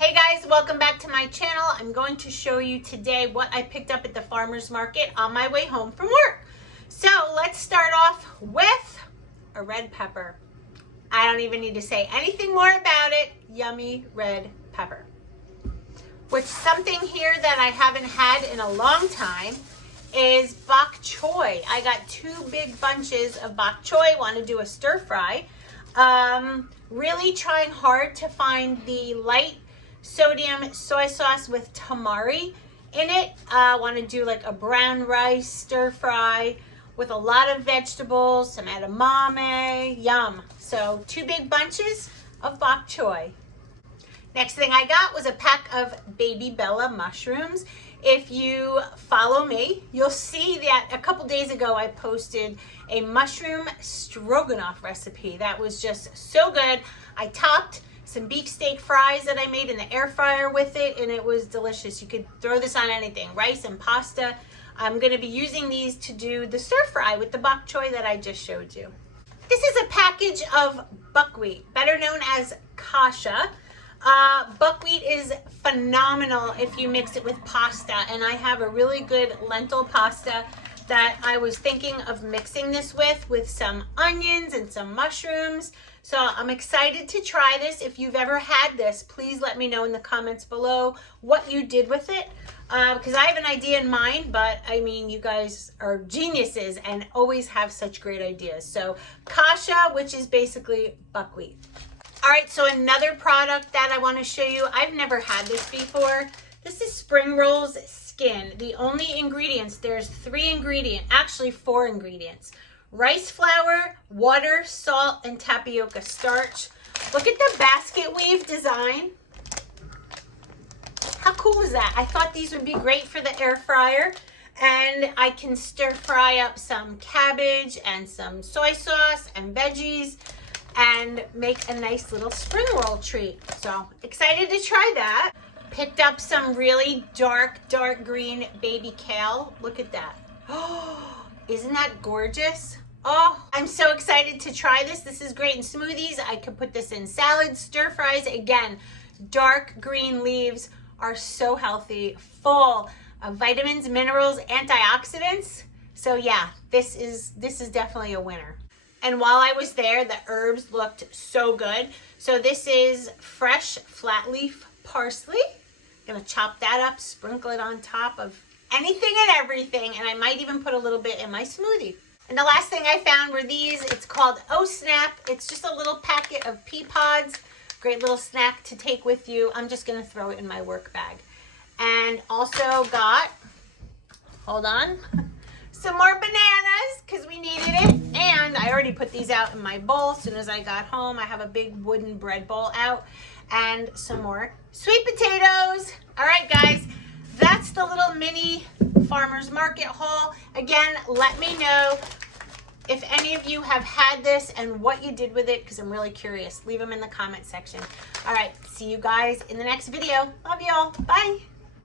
Hey guys, welcome back to my channel. I'm going to show you today what I picked up at the farmer's market on my way home from work. So let's start off with a red pepper. I don't even need to say anything more about it. Yummy red pepper. Which something here that I haven't had in a long time is bok choy. I got 2 big bunches of bok choy. Want to do a stir fry. Really trying hard to find the light sodium soy sauce with tamari in it. Want to do like a brown rice stir fry with a lot of vegetables, some edamame, yum. So 2 big bunches of bok choy. Next thing I got was a pack of baby Bella mushrooms. If you follow me, you'll see that a couple days ago I posted a mushroom stroganoff recipe that was just so good. I topped some beefsteak fries that I made in the air fryer with it, and it was delicious. You could throw this on anything, rice and pasta. I'm going to be using these to do the stir fry with the bok choy that I just showed you. This is a package of buckwheat, better known as kasha. Buckwheat is phenomenal if you mix it with pasta, and I have a really good lentil pasta that I was thinking of mixing this with some onions and some mushrooms. So I'm excited to try this. If you've ever had this, please let me know in the comments below what you did with it, because I have an idea in mind, but I mean, you guys are geniuses and always have such great ideas. So kasha, which is basically buckwheat. All right, so another product that I want to show you, I've never had this before. This is spring rolls skin. The only ingredients, there's 3 ingredients, actually 4 ingredients. Rice flour, water, salt, and tapioca starch. Look at the basket weave design. How cool is that? I thought these would be great for the air fryer, and I can stir fry up some cabbage and some soy sauce and veggies and make a nice little spring roll treat. So excited to try that. Picked up some really dark green baby kale. Look at that. Oh, isn't that gorgeous? Oh, I'm so excited to try this. This is great in smoothies. I could put this in salads, stir fries. Again, dark green leaves are so healthy, full of vitamins, minerals, antioxidants. So yeah, this is definitely a winner. And while I was there, the herbs looked so good. So this is fresh flat leaf parsley. I'm gonna chop that up, sprinkle it on top of anything and everything, and I might even put a little bit in my smoothie. And the last thing I found were these. It's called OSnap. It's just a little packet of pea pods. Great little snack to take with you. I'm just gonna throw it in my work bag. And also got, hold on, some more bananas because we needed it. And I already put these out in my bowl. As soon as I got home, I have a big wooden bread bowl out, and some more sweet potatoes. All right, guys, that's the little mini farmer's market haul. Again, let me know if any of you have had this and what you did with it, because I'm really curious. Leave them in the comment section. All right, see you guys in the next video. Love y'all. Bye.